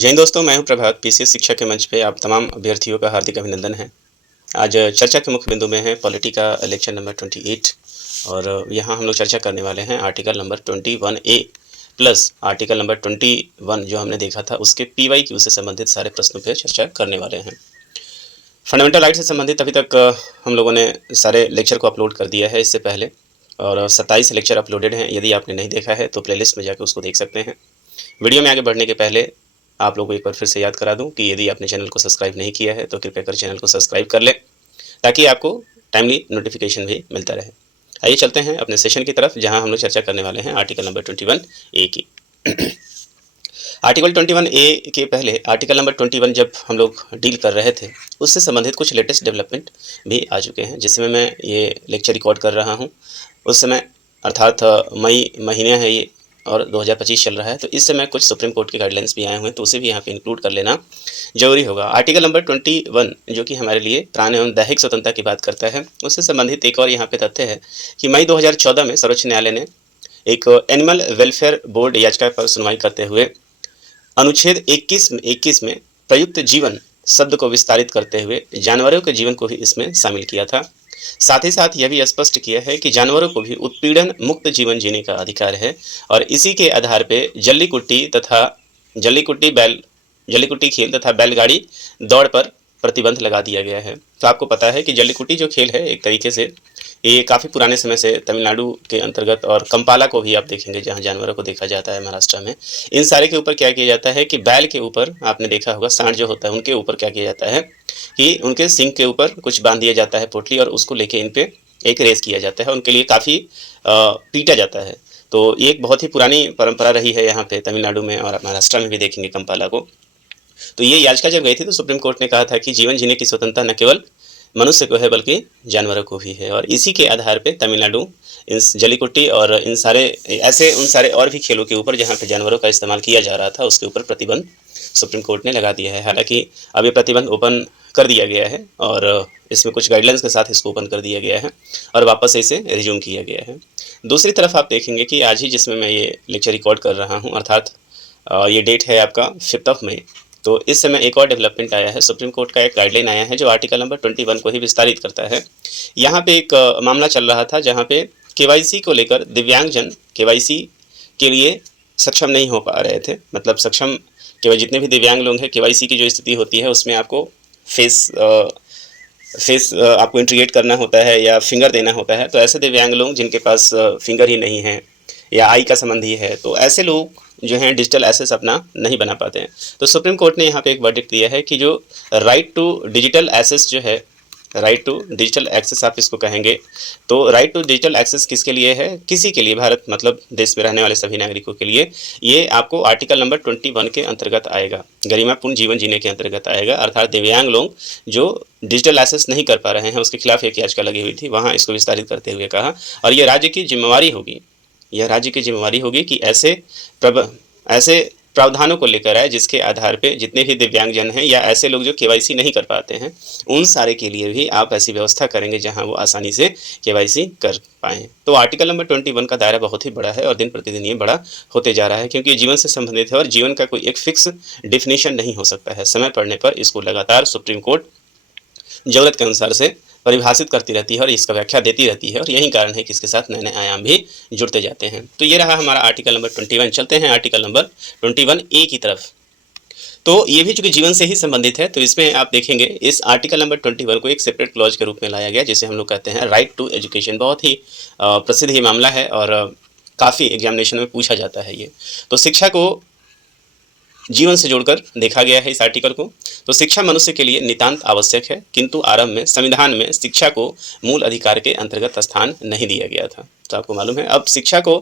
जय हिंद दोस्तों, मैं हूं प्रभात। पीसीएस शिक्षा के मंच पे आप तमाम अभ्यर्थियों का हार्दिक अभिनंदन है। आज चर्चा के मुख्य बिंदु में है पॉलिटी का लेक्चर नंबर 28 और यहाँ हम लोग चर्चा करने वाले हैं article number 21A plus article number 21 जो हमने देखा था उसके PYQ से संबंधित सारे प्रश्नों पर चर्चा करने वाले हैं। फंडामेंटल राइट से संबंधित अभी तक हम लोगों ने सारे लेक्चर को अपलोड कर दिया है इससे पहले, और 27 लेक्चर अपलोडेड हैं। यदि आपने नहीं देखा है तो प्लेलिस्ट में जाकर उसको देख सकते हैं। वीडियो में आगे बढ़ने के पहले आप लोगों को एक बार फिर से याद करा दूं कि यदि आपने चैनल को सब्सक्राइब नहीं किया है तो कृपया कर चैनल को सब्सक्राइब कर लें ताकि आपको टाइमली नोटिफिकेशन भी मिलता रहे। आइए चलते हैं अपने सेशन की तरफ, जहां हम लोग चर्चा करने वाले हैं आर्टिकल नंबर 21A की। आर्टिकल 21A के पहले आर्टिकल नंबर 21 जब हम लोग डील कर रहे थे उससे संबंधित कुछ लेटेस्ट डेवलपमेंट भी आ चुके हैं। जिस समय मैं ये लेक्चर रिकॉर्ड कर रहा हूँ उस समय अर्थात मई महीने है ये और 2025 चल रहा है, तो इस समय कुछ सुप्रीम कोर्ट के गाइडलाइंस भी आए हुए हैं, तो उसे भी यहाँ पे इंक्लूड कर लेना जरूरी होगा। आर्टिकल नंबर 21 जो कि हमारे लिए प्राण एवं दैहिक स्वतंत्रता की बात करता है, उससे संबंधित एक और यहाँ पे तथ्य है कि मई 2014 में सर्वोच्च न्यायालय ने एक एनिमल वेलफेयर बोर्ड याचिका पर सुनवाई करते हुए अनुच्छेद 21 में प्रयुक्त जीवन शब्द को विस्तारित करते हुए जानवरों के जीवन को भी इसमें शामिल किया था। साथ ही साथ यह भी स्पष्ट किया है कि जानवरों को भी उत्पीड़न मुक्त जीवन जीने का अधिकार है और इसी के आधार पर जल्लीकुट्टी खेल तथा बैलगाड़ी दौड़ पर प्रतिबंध लगा दिया गया है। तो आपको पता है कि जल्लीकुट्टी जो खेल है एक तरीके से ये काफ़ी पुराने समय से तमिलनाडु के अंतर्गत, और कंपाला को भी आप देखेंगे जहाँ जानवरों को देखा जाता है महाराष्ट्र में, इन सारे के ऊपर क्या किया जाता है कि बैल के ऊपर आपने देखा होगा सांड जो होता है उनके ऊपर क्या किया जाता है कि उनके सिंग के ऊपर कुछ बांध दिया जाता है पोटली, और उसको लेके इन पे एक रेस किया जाता है, उनके लिए काफ़ी पीटा जाता है। तो ये एक बहुत ही पुरानी परंपरा रही है यहाँ पे तमिलनाडु में, और महाराष्ट्र में भी देखेंगे कंपाला को। तो ये याचिका जब गई थी तो सुप्रीम कोर्ट ने कहा था कि जीवन जीने की स्वतंत्रता न केवल मनुष्य को है बल्कि जानवरों को भी है, और इसी के आधार पे तमिलनाडु इस जलीकुट्टी और उन सारे और भी खेलों के ऊपर जहाँ पे जानवरों का इस्तेमाल किया जा रहा था उसके ऊपर प्रतिबंध सुप्रीम कोर्ट ने लगा दिया है। हालांकि अब ये प्रतिबंध ओपन कर दिया गया है और इसमें कुछ गाइडलाइंस के साथ इसको ओपन कर दिया गया है और वापस से इसे रिज्यूम किया गया है। दूसरी तरफ आप देखेंगे कि आज ही जिसमें मैं ये लेक्चर रिकॉर्ड कर रहा हूँ, अर्थात ये डेट है आपका 5 मई, तो इस समय एक और डेवलपमेंट आया है। सुप्रीम कोर्ट का एक गाइडलाइन आया है जो आर्टिकल नंबर 21 को ही विस्तारित करता है। यहाँ पे एक मामला चल रहा था जहाँ पे केवाईसी को लेकर दिव्यांगजन केवाईसी के लिए सक्षम नहीं हो पा रहे थे। मतलब सक्षम केवल जितने भी दिव्यांग लोग हैं, केवाईसी की जो स्थिति होती है उसमें आपको फेस आपको इंट्रीगेट करना होता है या फिंगर देना होता है। तो ऐसे दिव्यांग लोग जिनके पास फिंगर ही नहीं है या आई का संबंध ही है, तो ऐसे लोग जो हैं डिजिटल एसेस अपना नहीं बना पाते हैं। तो सुप्रीम कोर्ट ने यहाँ पे एक वर्डिक्ट दिया है कि जो राइट टू डिजिटल एसेस जो है, राइट टू डिजिटल एक्सेस आप इसको कहेंगे, तो राइट टू डिजिटल एक्सेस किसके लिए है? किसी के लिए, भारत मतलब देश में रहने वाले सभी नागरिकों के लिए। ये आपको आर्टिकल नंबर 21 के अंतर्गत आएगा, गरिमापूर्ण जीवन जीने के अंतर्गत आएगा। अर्थात दिव्यांग लोग जो डिजिटल एक्सेस नहीं कर पा रहे हैं उसके खिलाफ एक याचिका लगी हुई थी, वहाँ इसको विस्तारित करते हुए कहा, और ये राज्य की जिम्मेवारी होगी, यह राज्य की जिम्मेवारी होगी कि ऐसे प्रावधानों को लेकर आए जिसके आधार पे जितने भी दिव्यांगजन हैं या ऐसे लोग जो केवाईसी नहीं कर पाते हैं उन सारे के लिए भी आप ऐसी व्यवस्था करेंगे जहां वो आसानी से केवाईसी कर पाएँ। तो आर्टिकल नंबर 21 का दायरा बहुत ही बड़ा है और दिन प्रतिदिन ये बड़ा होते जा रहा है, क्योंकि जीवन से संबंधित है और जीवन का कोई एक फिक्स डिफिनीशन नहीं हो सकता है। समय पड़ने पर इसको लगातार सुप्रीम कोर्ट ज़रूरत के अनुसार से परिभाषित करती रहती है और इसका व्याख्या देती रहती है, और यही कारण है कि इसके साथ नए नए आयाम भी जुड़ते जाते हैं। तो ये रहा हमारा आर्टिकल नंबर 21। चलते हैं आर्टिकल नंबर 21A की तरफ। तो ये भी चूंकि जीवन से ही संबंधित है, तो इसमें आप देखेंगे इस आर्टिकल नंबर 21 को एक सेपरेट क्लॉज के रूप में लाया गया, जिसे हम लोग कहते हैं राइट टू एजुकेशन। बहुत ही प्रसिद्ध ही मामला है और काफ़ी एग्जामिनेशन में पूछा जाता है ये। तो शिक्षा को जीवन से जोड़कर देखा गया है इस आर्टिकल को। तो शिक्षा मनुष्य के लिए नितांत आवश्यक है, किंतु आरंभ में संविधान में शिक्षा को मूल अधिकार के अंतर्गत स्थान नहीं दिया गया था। तो आपको मालूम है अब शिक्षा को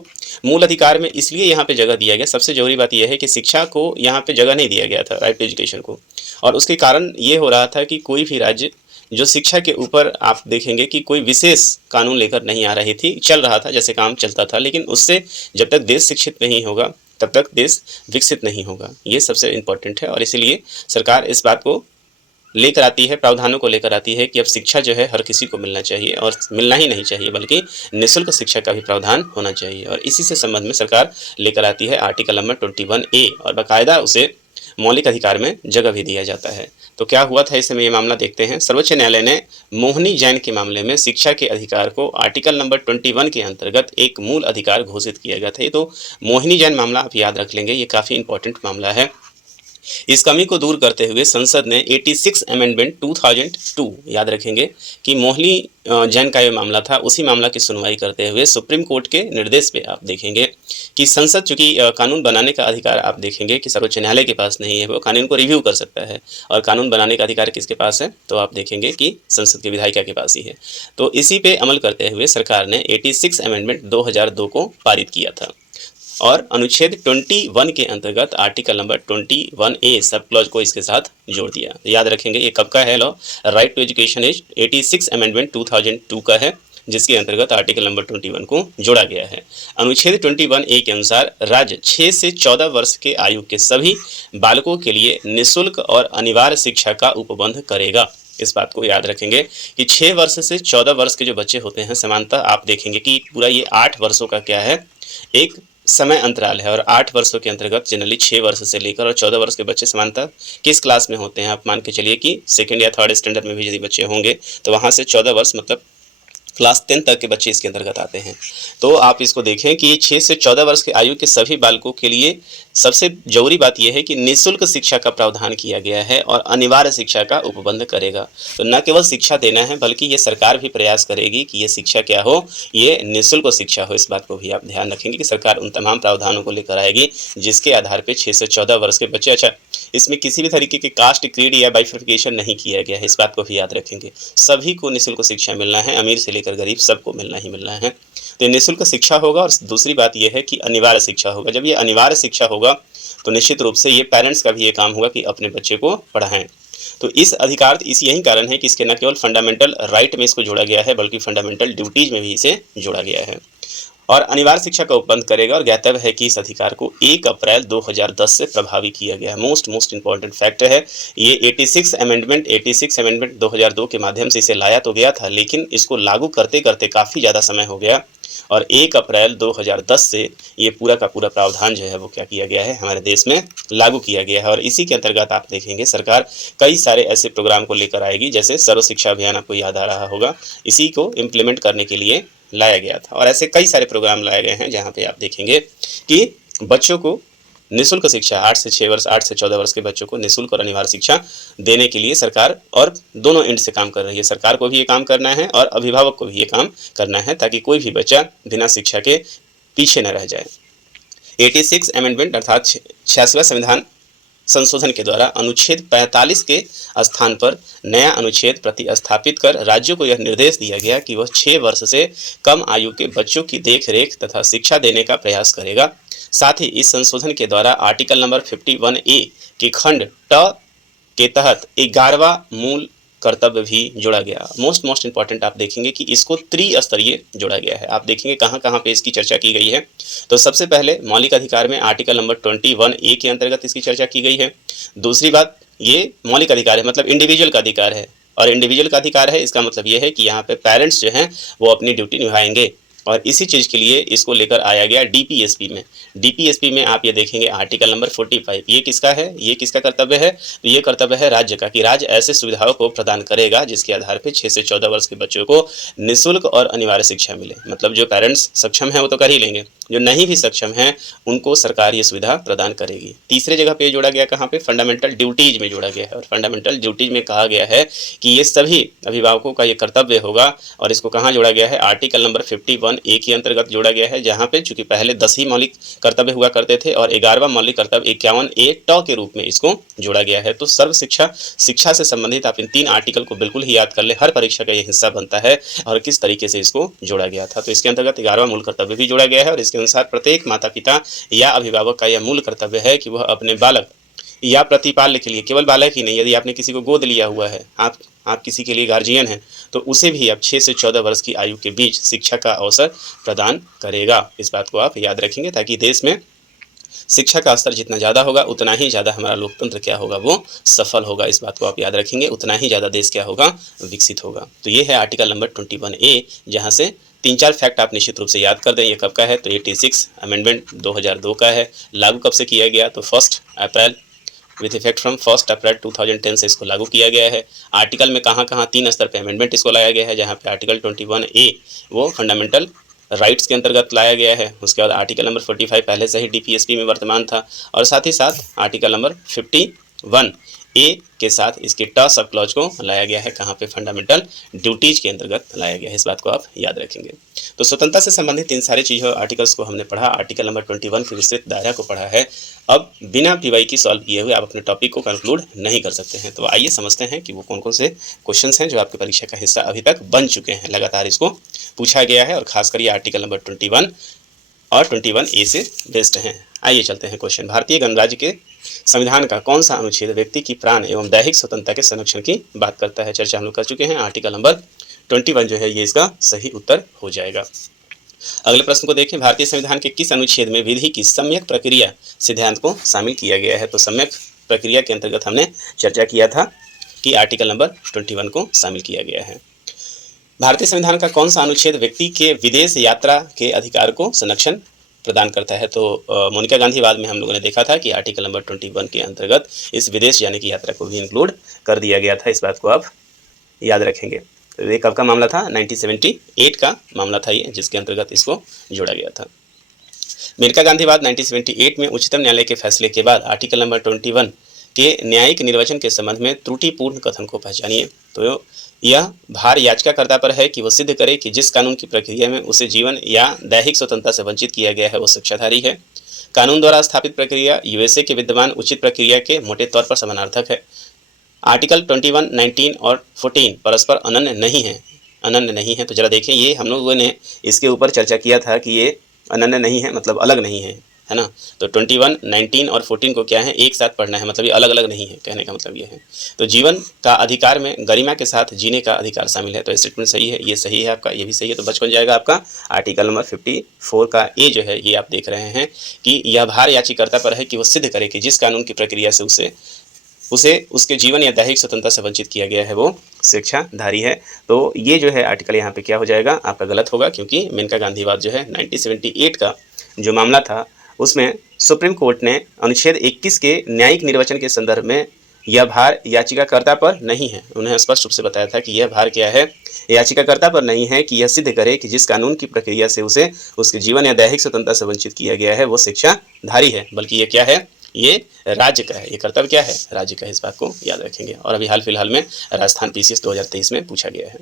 मूल अधिकार में इसलिए यहाँ पे जगह दिया गया। सबसे जरूरी बात यह है कि शिक्षा को यहाँ पे जगह नहीं दिया गया था, राइट टू एजुकेशन को, और उसके कारण ये हो रहा था कि कोई भी राज्य जो शिक्षा के ऊपर आप देखेंगे कि कोई विशेष कानून लेकर नहीं आ रही थी, चल रहा था जैसे काम चलता था, लेकिन उससे जब तक देश शिक्षित नहीं होगा तब तक देश विकसित नहीं होगा। ये सबसे इम्पोर्टेंट है और इसीलिए सरकार इस बात को लेकर आती है, प्रावधानों को लेकर आती है कि अब शिक्षा जो है हर किसी को मिलना चाहिए, और मिलना ही नहीं चाहिए बल्कि निःशुल्क शिक्षा का भी प्रावधान होना चाहिए। और इसी से संबंध में सरकार लेकर आती है आर्टिकल नंबर 21A और बाकायदा उसे मौलिक अधिकार में जगह भी दिया जाता है। तो क्या हुआ था इस समय ये मामला देखते हैं। सर्वोच्च न्यायालय ने मोहिनी जैन के मामले में शिक्षा के अधिकार को आर्टिकल नंबर 21 के अंतर्गत एक मूल अधिकार घोषित किया गया था। ये तो मोहिनी जैन मामला आप याद रख लेंगे, ये काफ़ी इंपॉर्टेंट मामला है। इस कमी को दूर करते हुए संसद ने 86 अमेंडमेंट 2002 याद रखेंगे कि मोहिनी जैन का ये मामला था, उसी मामला की सुनवाई करते हुए सुप्रीम कोर्ट के निर्देश पे आप देखेंगे कि संसद चूंकि कानून बनाने का अधिकार आप देखेंगे कि सर्वोच्च न्यायालय के पास नहीं है, वो कानून को रिव्यू कर सकता है और कानून बनाने का अधिकार किसके पास है, तो आप देखेंगे कि संसद के विधायिका के पास ही है। तो इसी पे अमल करते हुए सरकार ने 86 अमेंडमेंट 2002 को पारित किया था और अनुच्छेद 21 के अंतर्गत article number 21A sub clause को इसके साथ जोड़ दिया। याद रखेंगे ये कब का है law, right to education as 86 amendment 2002 का है, जिसके अंतर्गत आर्टिकल नंबर 21 को जोड़ा गया है। अनुच्छेद 21A के अनुसार राज्य 6 से 14 वर्ष के आयु के सभी बालकों के लिए निःशुल्क और अनिवार्य शिक्षा का उपबंध करेगा। इस बात को याद रखेंगे कि 6 वर्ष से 14 वर्ष के जो बच्चे होते हैं, समानतः आप देखेंगे कि पूरा ये 8 वर्षों का क्या है, एक समय अंतराल है और 8 वर्षों के अंतर्गत जनरली 6 वर्ष से लेकर और 14 वर्ष के बच्चे समानतः किस क्लास में होते हैं, आप मान के चलिए कि सेकंड या थर्ड स्टैंडर्ड में भी यदि बच्चे होंगे तो वहाँ से 14 वर्ष मतलब क्लास 10 तक के बच्चे इसके अंतर्गत आते हैं। तो आप इसको देखें कि 6 से 14 वर्ष की आयु के सभी बालकों के लिए सबसे जरूरी बात यह है कि निःशुल्क शिक्षा का प्रावधान किया गया है और अनिवार्य शिक्षा का उपबंध करेगा। तो न केवल शिक्षा देना है बल्कि ये सरकार भी प्रयास करेगी कि ये शिक्षा क्या हो, ये निःशुल्क शिक्षा हो। इस बात को भी आप ध्यान रखेंगे कि सरकार उन तमाम प्रावधानों को लेकर आएगी जिसके आधार पर 6 से 14 वर्ष के बच्चे, अच्छा इसमें किसी भी तरीके के कास्ट, क्रीड या बाइफर्केशन नहीं किया गया है, इस बात को भी याद रखेंगे। सभी को निःशुल्क शिक्षा मिलना है, अमीर से लेकर गरीब सबको मिलना ही मिलना है। तो ये निःशुल्क शिक्षा होगा और दूसरी बात यह है कि अनिवार्य शिक्षा होगा। जब ये अनिवार्य शिक्षा होगा तो निश्चित रूप से ये पेरेंट्स का भी ये काम होगा कि अपने बच्चे को पढ़ाएं। तो इस अधिकार इस यही कारण है कि इसके न केवल फंडामेंटल राइट में इसको जोड़ा गया है बल्कि फंडामेंटल ड्यूटीज में भी इसे जोड़ा गया है और अनिवार्य शिक्षा का उपबंध करेगा। और ज्ञातव्य है कि इस अधिकार को 1 अप्रैल 2010 से प्रभावी किया गया है। मोस्ट इंपॉर्टेंट फैक्ट है ये 86 अमेंडमेंट 2002 के माध्यम से इसे लाया तो गया था, लेकिन इसको लागू करते करते काफ़ी ज़्यादा समय हो गया और 1 अप्रैल 2010 से ये पूरा का पूरा प्रावधान जो है वो क्या किया गया है, हमारे देश में लागू किया गया है। और इसी के अंतर्गत आप देखेंगे सरकार कई सारे ऐसे प्रोग्राम को लेकर आएगी, जैसे सर्व शिक्षा अभियान आपको याद आ रहा होगा, इसी को इम्प्लीमेंट करने के लिए लाया गया था। और ऐसे कई सारे प्रोग्राम लाए गए हैं जहाँ पे आप देखेंगे कि बच्चों को निःशुल्क शिक्षा 8 से 14 वर्ष के बच्चों को निःशुल्क और अनिवार्य शिक्षा देने के लिए सरकार और दोनों एंड से काम कर रही है। सरकार को भी ये काम करना है और अभिभावक को भी ये काम करना है ताकि कोई भी बच्चा बिना शिक्षा के पीछे न रह जाए। 86 अमेंडमेंट अर्थात 86वां संविधान संशोधन के द्वारा अनुच्छेद 45 के स्थान पर नया अनुच्छेद प्रतिस्थापित कर राज्यों को यह निर्देश दिया गया कि वह 6 वर्ष से कम आयु के बच्चों की देखरेख तथा शिक्षा देने का प्रयास करेगा। साथ ही इस संशोधन के द्वारा आर्टिकल नंबर 51A के खंड ट के तहत 11वां मूल कर्तव्य भी जोड़ा गया। मोस्ट इंपॉर्टेंट आप देखेंगे कि इसको त्रिस्तरीय जोड़ा गया है। आप देखेंगे कहाँ कहाँ पे इसकी चर्चा की गई है। तो सबसे पहले मौलिक अधिकार में आर्टिकल नंबर 21A के अंतर्गत इसकी चर्चा की गई है। दूसरी बात, ये मौलिक अधिकार है मतलब इंडिविजुअल का अधिकार है और इंडिविजुअल का अधिकार है इसका मतलब ये है कि यहाँ पे पेरेंट्स जो हैं वो अपनी ड्यूटी निभाएंगे और इसी चीज़ के लिए इसको लेकर आया गया डीपीएसपी में। डीपीएसपी में आप ये देखेंगे आर्टिकल नंबर 45, ये किसका है, ये किसका कर्तव्य है, तो ये कर्तव्य है राज्य का कि राज्य ऐसे सुविधाओं को प्रदान करेगा जिसके आधार पर 6 से 14 वर्ष के बच्चों को निःशुल्क और अनिवार्य शिक्षा मिले। मतलब जो पेरेंट्स सक्षम हैं वो तो कर ही लेंगे, जो नहीं भी सक्षम हैं उनको सरकार ये सुविधा प्रदान करेगी। तीसरे जगह पे जोड़ा गया कहाँ पे, फंडामेंटल ड्यूटीज में जोड़ा गया है और फंडामेंटल ड्यूटीज में कहा गया है कि ये सभी अभिभावकों का ये कर्तव्य होगा और इसको कहाँ जोड़ा गया है, आर्टिकल नंबर 51A के अंतर्गत जोड़ा गया है, जहाँ पे चूंकि पहले 10 ही मौलिक कर्तव्य हुआ करते थे और 11वां मौलिक कर्तव्य 51A ट के रूप में इसको जोड़ा गया है। तो सर्व शिक्षा से संबंधित आप इन 3 आर्टिकल को बिल्कुल ही याद कर ले, हर परीक्षा का ये हिस्सा बनता है और किस तरीके से इसको जोड़ा गया था। तो इसके अंतर्गत 11वां मूल कर्तव्य भी जोड़ा गया है और इसके अनुसार प्रत्येक माता पिता या अभिभावक का यह मूल कर्तव्य है कि वह अपने बालक या प्रतिपाल्य के लिए, केवल बालक ही नहीं, यदि आपने किसी को गोद लिया हुआ है, आप किसी के लिए गार्जियन हैं, तो उसे भी आप 6 से 14 वर्ष की आयु के बीच शिक्षा का अवसर प्रदान करेगा। इस बात को आप याद रखेंगे ताकि देश में शिक्षा का स्तर जितना ज़्यादा होगा उतना ही ज़्यादा हमारा लोकतंत्र क्या होगा, वो सफल होगा। इस बात को आप याद रखेंगे, उतना ही ज़्यादा देश क्या होगा, विकसित होगा। तो ये है आर्टिकल नंबर 21A, जहाँ से 3-4 फैक्ट आप निश्चित रूप से याद कर दें। ये कब का है, तो 86 अमेंडमेंट 2002 का है। लागू कब से किया गया, तो 1 अप्रैल विथ इफेक्ट फ्रॉम 1 अप्रैल 2010 से इसको लागू किया गया है। आर्टिकल में कहाँ कहाँ 3 स्तर पे अमेंडमेंट इसको लाया गया है, जहाँ पे आर्टिकल 21A वो फंडामेंटल राइट्स के अंतर्गत लाया गया है। उसके बाद आर्टिकल नंबर 45 पहले से ही DPSP में वर्तमान था, और साथ ही साथ आर्टिकल नंबर 51A के साथ इसके ट सब क्लॉज को लाया गया है, कहाँ पे फंडामेंटल ड्यूटीज के अंतर्गत लाया गया है। इस बात को आप याद रखेंगे। तो स्वतंत्रता से संबंधित इन सारे चीज़ों आर्टिकल्स को हमने पढ़ा, आर्टिकल नंबर 21 की विस्तृत दायरा को पढ़ा है। अब बिना PY की सॉल्व किए हुए आप अपने टॉपिक को कंक्लूड नहीं कर सकते हैं। तो आइए समझते हैं कि वो कौन कौन से क्वेश्चंस हैं जो आपके परीक्षा का हिस्सा अभी तक बन चुके हैं, लगातार इसको पूछा गया है, और खासकर ये आर्टिकल नंबर 21 और 21A से बेस्ड हैं। आइए चलते हैं क्वेश्चन। भारतीय गणराज्य के संविधान का कौन सा अनुच्छेद व्यक्ति की प्राण एवं दैहिक स्वतंत्रता के संरक्षण की बात करता है? चर्चा हम लोग कर चुके हैं। आर्टिकल नंबर 21 जो है ये इसका सही उत्तर हो जाएगा। अगले प्रश्न को देखें। भारतीय संविधान के किस अनुच्छेद में विधि की सम्यक प्रक्रिया सिद्धांत को शामिल किया गया है? तो सम्यक प्रक्रिया के अंतर्गत हमने चर्चा किया था कि आर्टिकल नंबर 21 को शामिल किया गया है। भारतीय संविधान का कौन सा अनुच्छेद व्यक्ति के विदेश यात्रा के अधिकार को संरक्षण प्रदान करता है? तो मोनिका गांधीवाद में हम लोगों ने देखा था कि आर्टिकल नंबर 21 के अंतर्गत इस विदेश जाने की यात्रा को भी इंक्लूड कर दिया गया था। इस बात को आप याद रखेंगे। तो ये कब का मामला था? 1978 का मामला था ये, जिसके अंतर्गत इसको जोड़ा गया था। मेनका गांधीवाद 1978 में उच्चतम न्यायालय के फैसले के बाद आर्टिकल नंबर 21 के न्यायिक निर्वचन के संबंध में त्रुटिपूर्ण कथन को पहचानिए। तो यह भार याचिकाकर्ता पर है कि वो सिद्ध करे कि जिस कानून की प्रक्रिया में उसे जीवन या दैहिक स्वतंत्रता से वंचित किया गया है वो शिक्षाधारी है। कानून द्वारा स्थापित प्रक्रिया USA के विद्यमान उचित प्रक्रिया के मोटे तौर पर समानार्थक है। आर्टिकल 21, 19 और 14 परस्पर अनन्य नहीं है। तो जरा देखें, ये हम लोगों ने इसके ऊपर चर्चा किया था कि ये अनन्य नहीं है, मतलब अलग नहीं है ना। तो 21, 19 और 14 को क्या है, एक साथ पढ़ना है, मतलब ये अलग अलग नहीं है, कहने का मतलब ये है। तो जीवन का अधिकार में गरिमा के साथ जीने का अधिकार शामिल है। तो स्टेटमेंट सही है, ये सही है आपका, ये भी सही है। तो बच कौन जाएगा आपका? आर्टिकल नंबर 54 का A जो है ये आप देख रहे हैं कि यह भार याचिकाकर्ता पर है कि वो सिद्ध करे कि जिस कानून की प्रक्रिया से उसे उसके जीवन या दैहिक स्वतंत्रता से वंचित किया गया है वो शिक्षाधारी है। तो ये जो है आर्टिकल यहाँ पे क्या हो जाएगा आपका? गलत होगा, क्योंकि मेनका गांधीवाद जो है 1978 का जो मामला था उसमें सुप्रीम कोर्ट ने अनुच्छेद 21 के न्यायिक निर्वचन के संदर्भ में यह भार याचिकाकर्ता पर नहीं है। उन्हें स्पष्ट रूप से बताया था कि यह भार क्या है, याचिकाकर्ता पर नहीं है कि यह सिद्ध करे कि जिस कानून की प्रक्रिया से उसे उसके जीवन या दैहिक स्वतंत्रता से वंचित किया गया है वो शिक्षाधारी है, बल्कि ये क्या है? ये राज्य का है। ये कर्तव्य क्या है? राज्य का है। इस बात को याद रखेंगे। और अभी हाल फिलहाल में राजस्थान PCS 2023 में पूछा गया है।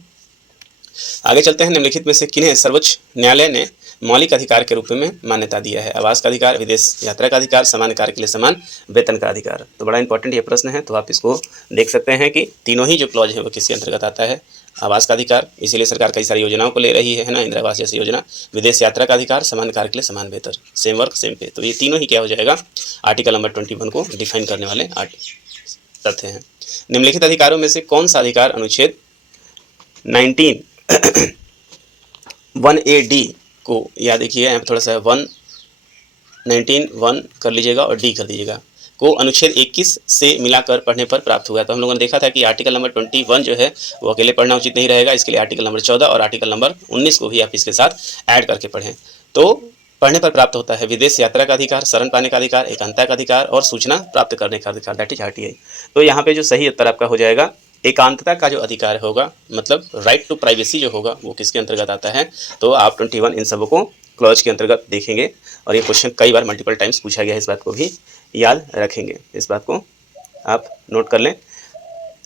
आगे चलते हैं। निम्नलिखित में से किन्हें सर्वोच्च न्यायालय ने मौलिक अधिकार के रूप में मान्यता दिया है? आवास का अधिकार, विदेश यात्रा का अधिकार, समान कार्य के लिए समान वेतन का अधिकार। तो बड़ा इंपॉर्टेंट ये प्रश्न है, तो आप इसको देख सकते हैं कि तीनों ही जो क्लॉज है वो किसके अंतर्गत आता है? आवास का अधिकार, इसीलिए सरकार कई सारी योजनाओं को ले रही है ना, इंदिरा आवास जैसी योजना। विदेश यात्रा का अधिकार, समान कार्य के लिए समान वेतन, सेम वर्क सेम पे। तो ये तीनों ही क्या हो जाएगा? आर्टिकल नंबर 21 को डिफाइन करने वाले तथ्य हैं। निम्नलिखित अधिकारों में से कौन सा अधिकार अनुच्छेद 1A D को, याद देखिए यहाँ पे थोड़ा सा 1 कर लीजिएगा और D कर दीजिएगा, को अनुच्छेद 21 से मिलाकर पढ़ने पर प्राप्त हुआ है। तो हम लोगों ने देखा था कि आर्टिकल नंबर 21 जो है वो अकेले पढ़ना उचित नहीं रहेगा। इसके लिए आर्टिकल नंबर 14 और आर्टिकल नंबर 19 को भी आप इसके साथ ऐड करके पढ़ें। तो पढ़ने पर प्राप्त होता है विदेश यात्रा का अधिकार, शरण पाने का अधिकार, एकांतता का अधिकार और सूचना प्राप्त करने का अधिकार, दैट इज RTI। तो यहाँ पे जो सही उत्तर आपका हो जाएगा एकांतता का जो अधिकार होगा, मतलब राइट टू प्राइवेसी जो होगा वो किसके अंतर्गत आता है? तो आप 21 इन सबों को क्लॉज के अंतर्गत देखेंगे, और ये क्वेश्चन कई बार मल्टीपल टाइम्स पूछा गया है। इस बात को भी याद रखेंगे, इस बात को आप नोट कर लें,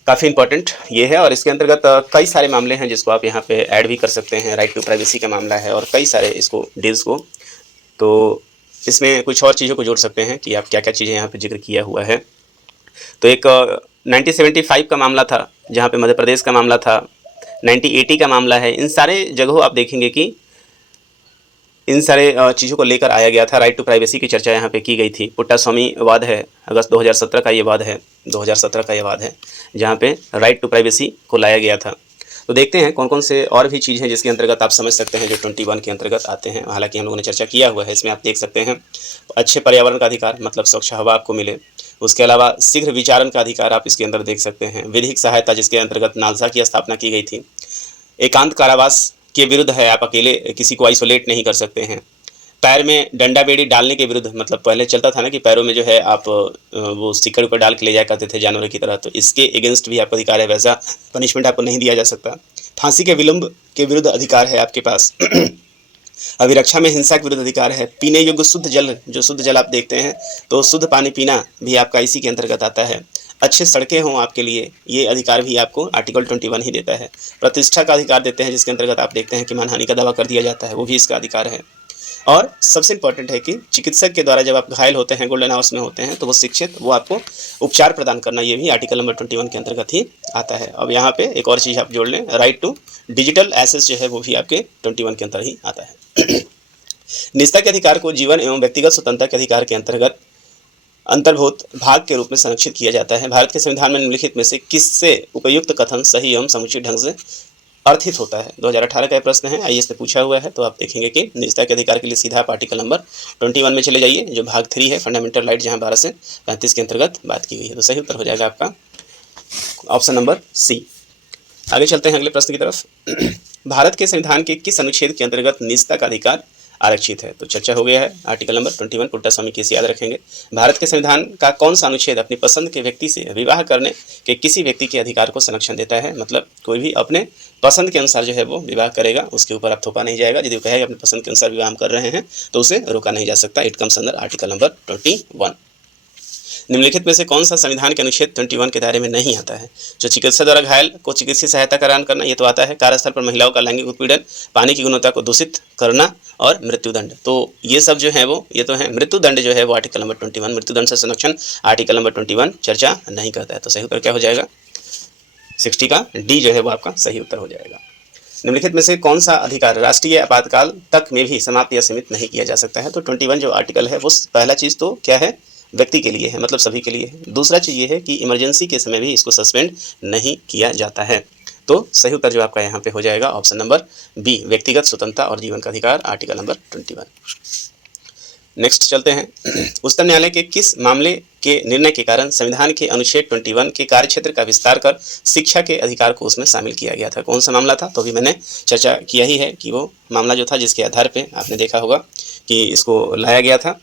काफ़ी इंपॉर्टेंट ये है। और इसके अंतर्गत कई सारे मामले हैं जिसको आप यहाँ पे ऐड भी कर सकते हैं। राइट टू प्राइवेसी का मामला है और कई सारे इसको डील्स को, तो इसमें कुछ और चीज़ों को जोड़ सकते हैं कि आप क्या क्या चीज़ें यहाँ पे जिक्र किया हुआ है। तो एक 1975 का मामला था, जहाँ पे मध्य प्रदेश का मामला था, 1980 का मामला है। इन सारे जगहों आप देखेंगे कि इन सारे चीज़ों को लेकर आया गया था। राइट टू प्राइवेसी की चर्चा यहाँ पे की गई थी। पुट्टास्वामी वाद है, अगस्त 2017 का ये वाद है, 2017 का ये वाद है, जहाँ पे राइट टू प्राइवेसी को लाया गया था। तो देखते हैं कौन कौन से और भी चीज़ हैं जिसके अंतर्गत आप समझ सकते हैं जो 21 के अंतर्गत आते हैं। हालांकि हम लोगों ने चर्चा किया हुआ है, इसमें आप देख सकते हैं अच्छे पर्यावरण का अधिकार, मतलब स्वच्छ हवा आपको मिले। उसके अलावा शीघ्र विचारण का अधिकार आप इसके अंदर देख सकते हैं। विधिक सहायता, जिसके अंतर्गत नालसा की स्थापना की गई थी। एकांत कारावास के विरुद्ध है, आप अकेले किसी को आइसोलेट नहीं कर सकते हैं। पैर में डंडा बेड़ी डालने के विरुद्ध, मतलब पहले चलता था ना कि पैरों में जो है आप वो सिक्कड़ ऊपर डाल के ले जाया करते थे जानवरों की तरह, तो इसके अगेंस्ट भी आपका अधिकार है, वैसा पनिशमेंट आपको नहीं दिया जा सकता। फांसी के विलंब के विरुद्ध अधिकार है आपके पास। अभिरक्षा में हिंसा के विरुद्ध अधिकार है। पीने योग्य शुद्ध जल, जो शुद्ध जल आप देखते हैं तो शुद्ध पानी पीना भी आपका इसी के अंतर्गत आता है। अच्छे सड़कें हों आपके लिए, ये अधिकार भी आपको आर्टिकल 21 ही देता है। प्रतिष्ठा का अधिकार देते हैं, जिसके अंतर्गत आप देखते हैं कि मानहानि का दावा कर दिया जाता है, वो भी इसका अधिकार है। और सबसे इंपॉर्टेंट है कि चिकित्सक के द्वारा जब आप घायल होते हैं, गोल्डन आवर्स में होते हैं, तो वो शिक्षित, वो आपको उपचार प्रदान करना, ये भी आर्टिकल नंबर 21 के अंतर्गत ही आता है। अब यहाँ पे एक और चीज़ आप जोड़ लें, राइट टू डिजिटल एसेस जो है वो भी आपके 21 के अंतर ही आता है। निजता के अधिकार को जीवन एवं व्यक्तिगत स्वतंत्रता के अधिकार के अंतर्भूत भाग के रूप में संरक्षित किया जाता है। भारत के संविधान में निम्नलिखित में से किससे उपयुक्त कथन सही एवं समुचित ढंग से अर्थित होता है? 2018 का प्रश्न है, आईएएस ने पूछा हुआ है। तो आप देखेंगे कि निजता के अधिकार के लिए सीधा आप आर्टिकल नंबर 21 में चले जाइए, जो भाग 3 है, फंडामेंटल राइट, जहां 12 से 35 के अंतर्गत बात की गई है। तो सही उत्तर हो जाएगा आपका ऑप्शन नंबर सी। आगे चलते हैं अगले प्रश्न की तरफ। भारत के संविधान के किस अनुच्छेद के अंतर्गत निजता का अधिकार आरक्षित है? तो चर्चा हो गया है आर्टिकल नंबर 21। पुट्टा स्वामी केस याद रखेंगे। भारत के संविधान का कौन सा अनुच्छेद अपनी पसंद के व्यक्ति से विवाह करने के किसी व्यक्ति के अधिकार को संरक्षण देता है? मतलब कोई भी अपने पसंद के अनुसार जो है वो विवाह करेगा, उसके ऊपर आप थोपा नहीं जाएगा। यदि वो कहेगा अपने पसंद के अनुसार विवाह हम कर रहे हैं तो उसे रोका नहीं जा सकता। It comes under article number 21। निम्नलिखित में से कौन सा संविधान के अनुच्छेद 21 के दायरे में नहीं आता है? जो चिकित्सा द्वारा घायल को चिकित्सीय सहायता प्रदान करना, ये तो आता है। कार्यस्थल पर महिलाओं का लैंगिक उत्पीड़न, पानी की गुणवत्ता को दूषित करना और मृत्युदंड, तो ये सब जो है वो ये तो है। मृत्युदंड जो है वो आर्टिकल नंबर 21, मृत्युदंड से संरक्षण आर्टिकल नंबर 21 चर्चा नहीं करता है। तो सही उत्तर क्या हो जाएगा? 60 का डी जो है वो आपका सही उत्तर हो जाएगा। निम्नलिखित में से कौन सा अधिकार राष्ट्रीय आपातकाल तक में भी समाप्त या सीमित नहीं किया जा सकता है? तो 21 जो आर्टिकल है वो पहला चीज़ तो क्या है, व्यक्ति के लिए है, मतलब सभी के लिए है। दूसरा चीज़ ये है कि इमरजेंसी के समय भी इसको सस्पेंड नहीं किया जाता है। तो सही उत्तर जो आपका यहाँ पे हो जाएगा ऑप्शन नंबर बी, व्यक्तिगत स्वतंत्रता और जीवन का अधिकार, आर्टिकल नंबर 21। नेक्स्ट चलते हैं। उच्चतम न्यायालय के किस मामले के निर्णय के कारण संविधान के अनुच्छेद 21 के कार्यक्षेत्र का विस्तार कर शिक्षा के अधिकार को उसमें शामिल किया गया था? कौन सा मामला था? तो अभी मैंने चर्चा किया ही है कि वो मामला जो था जिसके आधार पे आपने देखा होगा कि इसको लाया गया था।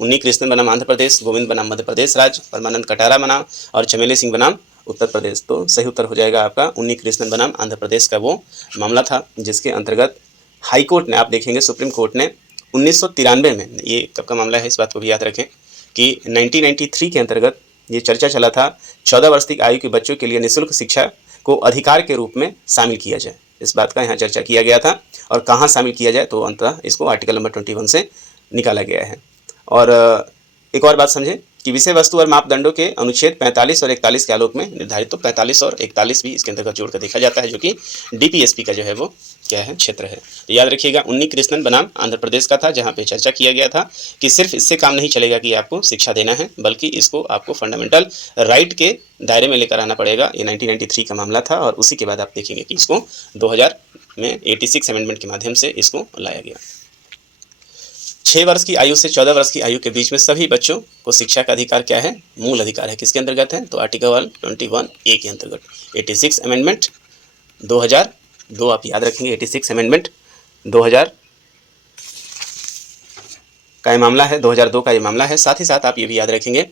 उन्नी कृष्णन बनाम आंध्र प्रदेश, गोविंद बनाम मध्य प्रदेश राज्य, परमानंद कटारा बनाम और चमेली सिंह बनाम उत्तर प्रदेश। तो सही उत्तर हो जाएगा आपका उन्नी कृष्णन बनाम आंध्र प्रदेश का वो मामला था, जिसके अंतर्गत हाई कोर्ट ने, आप देखेंगे सुप्रीम कोर्ट ने 1993 में, ये कब का मामला है इस बात को भी याद रखें कि 1993 के अंतर्गत ये चर्चा चला था 14 वर्ष तक आयु के बच्चों के लिए निःशुल्क शिक्षा को अधिकार के रूप में शामिल किया जाए। इस बात का यहाँ चर्चा किया गया था और कहाँ शामिल किया जाए, तो अंततः इसको आर्टिकल नंबर 21 से निकाला गया है। और एक और बात समझें कि विषय वस्तु और मापदंडों के अनुच्छेद 45 और 41 के आलोक में निर्धारित, तो 45 और 41 भी इसके अंतर्गत जोड़कर देखा जाता है, जो कि डीपीएसपी का जो है वो क्या है, क्षेत्र है। तो याद रखिएगा उन्नी कृष्णन बनाम आंध्र प्रदेश का था, जहां पे चर्चा किया गया था कि सिर्फ इससे काम नहीं चलेगा कि आपको शिक्षा देना है, बल्कि इसको आपको फंडामेंटल राइट के दायरे में लेकर आना पड़ेगा। ये 1993 का मामला था और उसी के बाद आप देखेंगे कि इसको 2000 में 86 अमेंडमेंट के माध्यम से इसको लाया गया। 6 वर्ष की आयु से 14 वर्ष की आयु के बीच में सभी बच्चों को शिक्षा का अधिकार क्या है, मूल अधिकार है। किसके अंतर्गत है? तो आर्टिकल 21A के अंतर्गत 86 अमेंडमेंट 2002, आप याद रखेंगे 86 अमेंडमेंट 2000 का ये मामला है, 2002 का ये मामला है। साथ ही साथ आप ये भी याद रखेंगे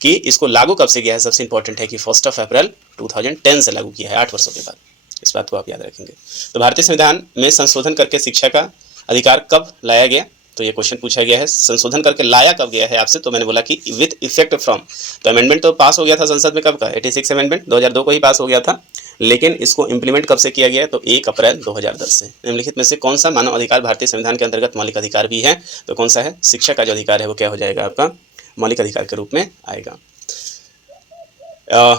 कि इसको लागू कब से किया है, सबसे इंपॉर्टेंट है कि 1 अप्रैल 2010 से लागू किया है, 8 वर्षों के बाद। इस बात को आप याद रखेंगे। तो भारतीय संविधान में संशोधन करके शिक्षा का अधिकार कब लाया गया? तो ये क्वेश्चन पूछा गया है, संशोधन करके लाया कब गया है आपसे? तो मैंने बोला कि विद इफेक्ट फ्रॉम, तो अमेंडमेंट तो पास हो गया था संसद में कब का, 86 अमेंडमेंट 2002 को ही पास हो गया था, लेकिन इसको इंप्लीमेंट कब से किया गया? तो 1 अप्रैल 2010 से। निम्नलिखित में से कौन सा मानव अधिकार भारतीय संविधान के अंतर्गत मौलिक अधिकार भी है? तो कौन सा है? शिक्षा का जो अधिकार है वो क्या हो जाएगा आपका, मौलिक अधिकार के रूप में आएगा।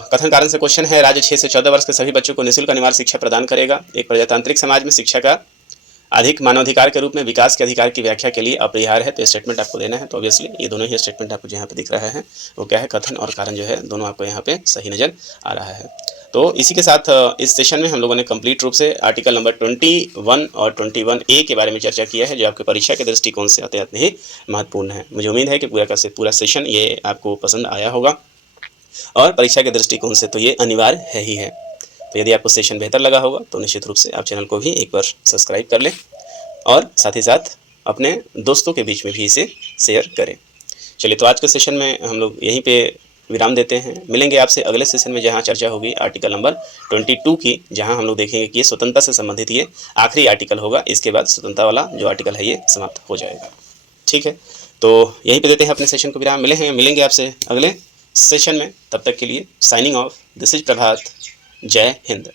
कथन कारण से क्वेश्चन है, राज्य 6 से 14 वर्ष के सभी बच्चों को निःशुल्क अनिवार्य शिक्षा प्रदान करेगा। एक प्रजातांत्रिक समाज में शिक्षा का अधिक मानवाधिकार के रूप में विकास के अधिकार की व्याख्या के लिए अपरिहार्य है। तो स्टेटमेंट आपको देना है। तो ऑब्वियसली ये दोनों ही स्टेटमेंट आपको यहाँ पे दिख रहा है वो क्या है, कथन और कारण जो है दोनों आपको यहाँ पे सही नजर आ रहा है। तो इसी के साथ इस सेशन में हम लोगों ने कंप्लीट रूप से आर्टिकल नंबर 21 और 21A के बारे में चर्चा किया है, जो आपके परीक्षा के दृष्टिकोण से अत्यंत ही महत्वपूर्ण है। मुझे उम्मीद है कि पूरा सेशन ये आपको पसंद आया होगा और परीक्षा के दृष्टिकोण से तो ये अनिवार्य है ही है। तो यदि आपको सेशन बेहतर लगा होगा तो निश्चित रूप से आप चैनल को भी एक बार सब्सक्राइब कर लें और साथ ही साथ अपने दोस्तों के बीच में भी इसे शेयर करें। चलिए, तो आज के सेशन में हम लोग यहीं पे विराम देते हैं। मिलेंगे आपसे अगले सेशन में, जहां चर्चा होगी आर्टिकल नंबर 22 की, जहां हम लोग देखेंगे कि ये स्वतंत्रता से संबंधित ये आखिरी आर्टिकल होगा। इसके बाद स्वतंत्रता वाला जो आर्टिकल है ये समाप्त हो जाएगा। ठीक है, तो यहीं पे देते हैं अपने सेशन को विराम। मिलेंगे आपसे अगले सेशन में। तब तक के लिए साइनिंग ऑफ। दिस इज प्रभात। जय हिंद।